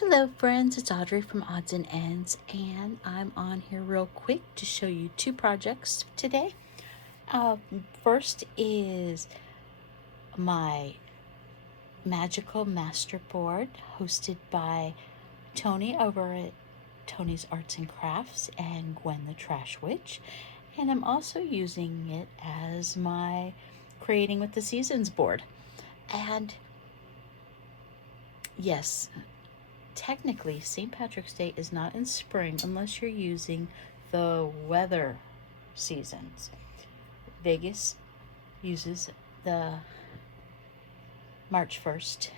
Hello friends, it's Audrey from Odds and Ends, and I'm on here real quick to show you two projects today. First is my magical masterboard hosted by Tony over at Tony's Arts and Crafts and Gwen the Trash Witch, and I'm also using it as my Creating with the Seasons board. And yes, technically, St. Patrick's Day is not in spring unless you're using the weather seasons. Vegas uses the March 1st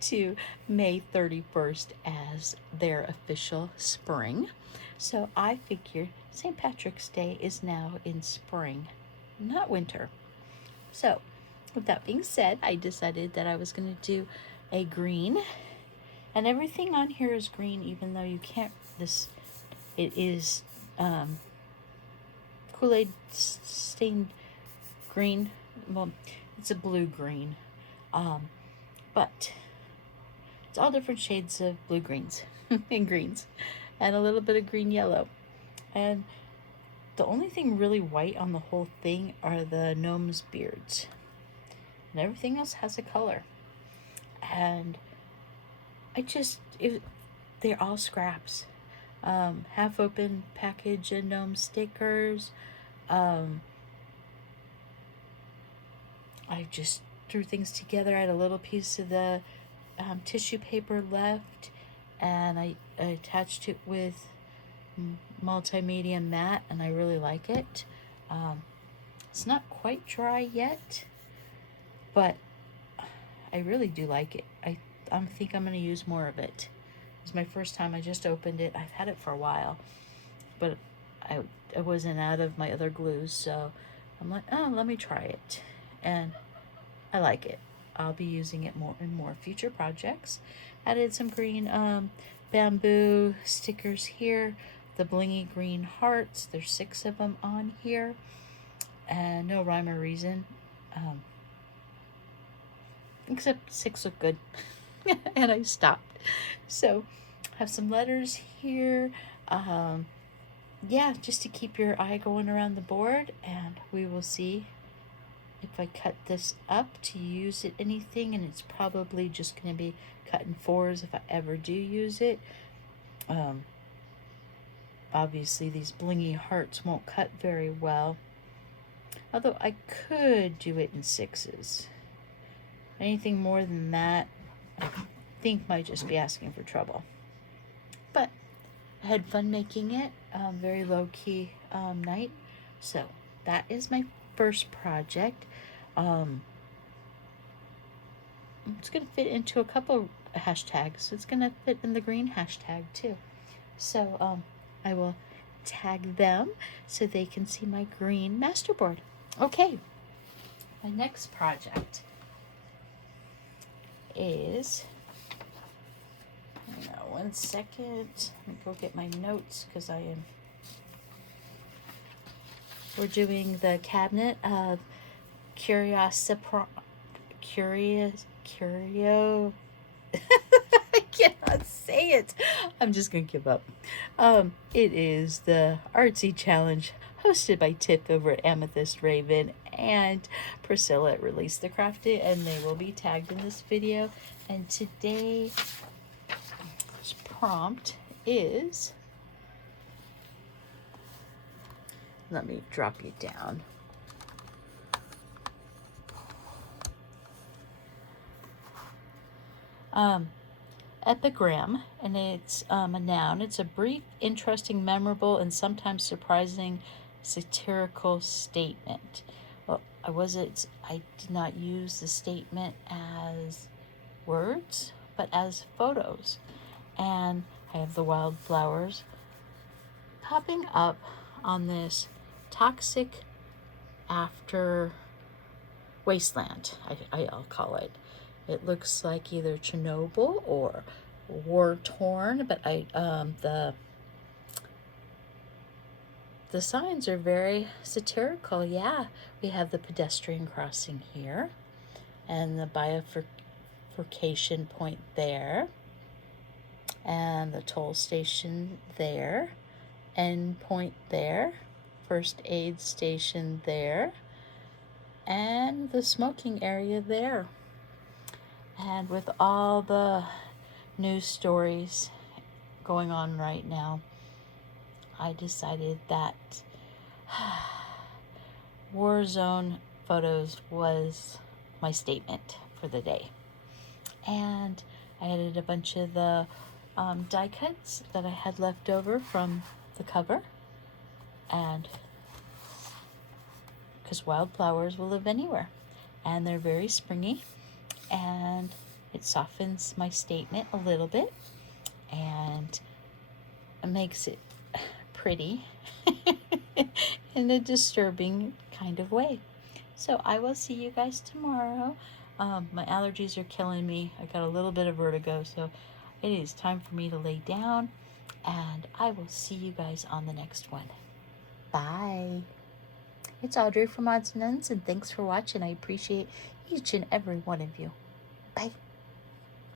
to May 31st as their official spring. So I figured St. Patrick's Day is now in spring, not winter. So with that being said, I decided that I was going to do a green, and everything on here is green, even though you can't, it is Kool-Aid stained green. Well, it's a blue-green, but it's all different shades of blue-greens and greens, and a little bit of green-yellow. And the only thing really white on the whole thing are the gnomes' beards, and everything else has a color. And they're all scraps. Half open package and gnome stickers. I just threw things together. I had a little piece of the tissue paper left, and I attached it with multimedia matte, and I really like it. It's not quite dry yet, but I really do like it. I think I'm going to use more of it. It's my first time. I just opened it. I've had it for a while, but I wasn't out of my other glues, so I'm like, oh, let me try it. And I like it. I'll be using it more and more future projects. Added some green bamboo stickers here. The blingy green hearts. There's 6 of them on here. And no rhyme or reason. Except 6 look good. And I stopped. So have some letters here. Yeah, just to keep your eye going around the board, and we will see if I cut this up to use it anything, and it's probably just going to be cut in 4s if I ever do use it. Obviously these blingy hearts won't cut very well, although I could do it in 6s. Anything more than that, I think might just be asking for trouble. But I had fun making it. Very low-key night. So that is my first project. It's going to fit into a couple hashtags. It's going to fit in the green hashtag too. So I will tag them so they can see my green masterboard. Okay, my next project is, one second, let me go get my notes, because we're doing the cabinet of curio I cannot say it. I'm just gonna give up. It is the artsy challenge hosted by Tip over at Amethyst Raven and Priscilla at Release the Crafted, and they will be tagged in this video. And today's prompt is, let me drop you down. Epigram, and it's a noun. It's a brief, interesting, memorable, and sometimes surprising satirical statement. Well, I did not use the statement as words, but as photos. And I have the wildflowers popping up on this toxic after wasteland, I'll call it. It looks like either Chernobyl or war-torn, but the signs are very satirical. Yeah, we have the pedestrian crossing here, and the bifurcation point there, and the toll station there, end point there, first aid station there, and the smoking area there. And with all the news stories going on right now, I decided that war zone photos was my statement for the day. And I added a bunch of the die cuts that I had left over from the cover, and because wildflowers will live anywhere, and they're very springy, and it softens my statement a little bit and makes it pretty in a disturbing kind of way. So I will see you guys tomorrow. My allergies are killing me. I got a little bit of vertigo, so it is time for me to lay down, and I will see you guys on the next one. Bye. It's Audrey from Odds and Ends, and thanks for watching. I appreciate each and every one of you. Bye.